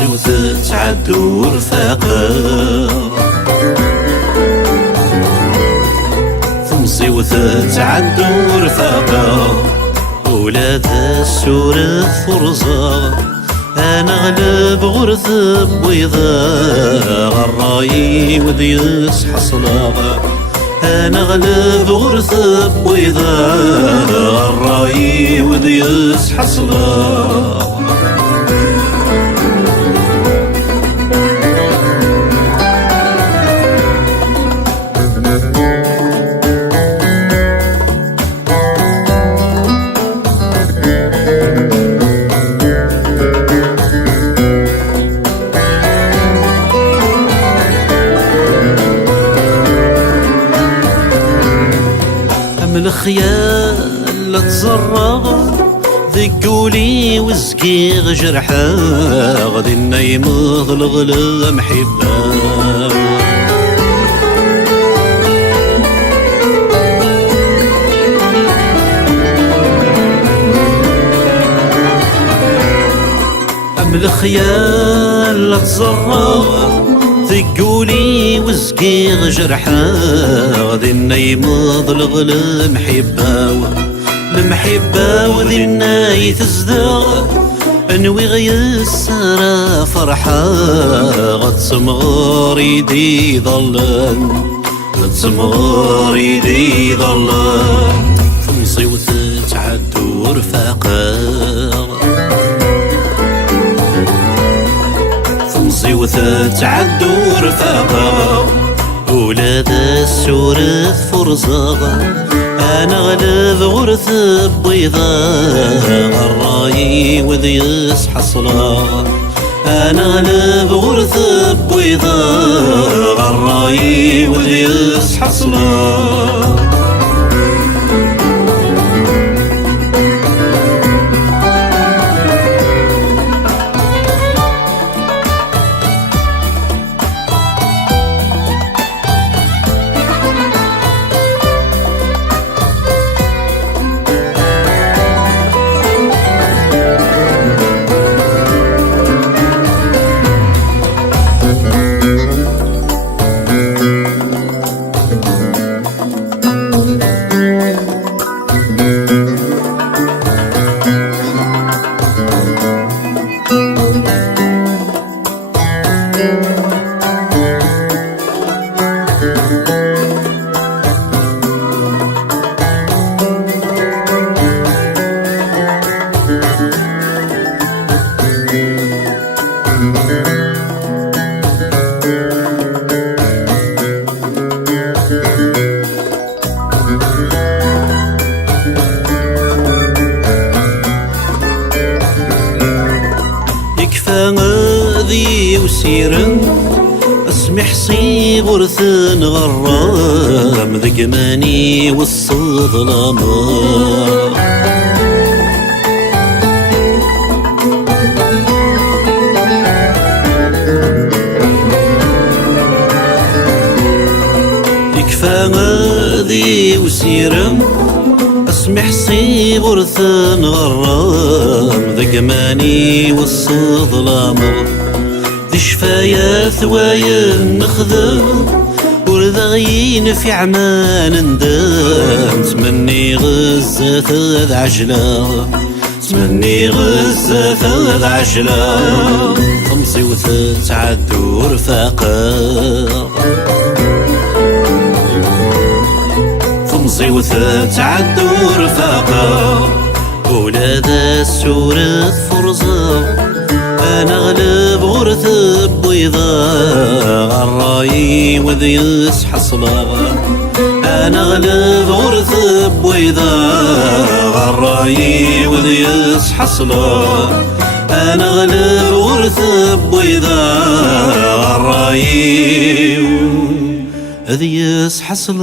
تمصيوت تعدو رفاقة تمصيوت تعدو رفاقة ولاد السورة فرزة أنا غلب غرث بويضة غراي وذيس حصلة أنا غلب غرث بويضة غراي وذيس حصلة من الخيال لا تزرغ ذقولي وزقيغ جرحا غادي النايم ظلغ محبة من الخيال لا تزرغ ثقولي وزقيغ جرحا غادي النايم ظلغ المحبة وذي الناي تزدغ انوي غيسرى فرحة غتسمغر يدي ظلن غتسمغر يدي ظلن تمصيوت تعدو رفاقة تمصيوت تعدو رفاقة ولاد السورة فرزة أنا غلب غرث بويضة غراي وذيس حصلة أنا غلب غرث بويضة غراي وذيس حصلة يكفى غادي وسيرن اسمي حصي غرثن غرام ذقماني والصظلامة يكفى غادي وسيرن اسمي حصي غرثن غرام ذقماني والصظلامة ذي شفايا ثوايا نخذم ورذغين في عمان ندم تمني غزة ثلاث عجلة تمني غزة ثلاث عجلة تمصي وتتعدو رفاقة تمصي وتتعدو رفاقة ولاد السورة فرزة أنا غلب غرث بويضة غراي وذيس حصلة أنا غلب غرث بويضة غراي وذيس حصلة أنا غلب غرث بويضة غراي وذيس حصلة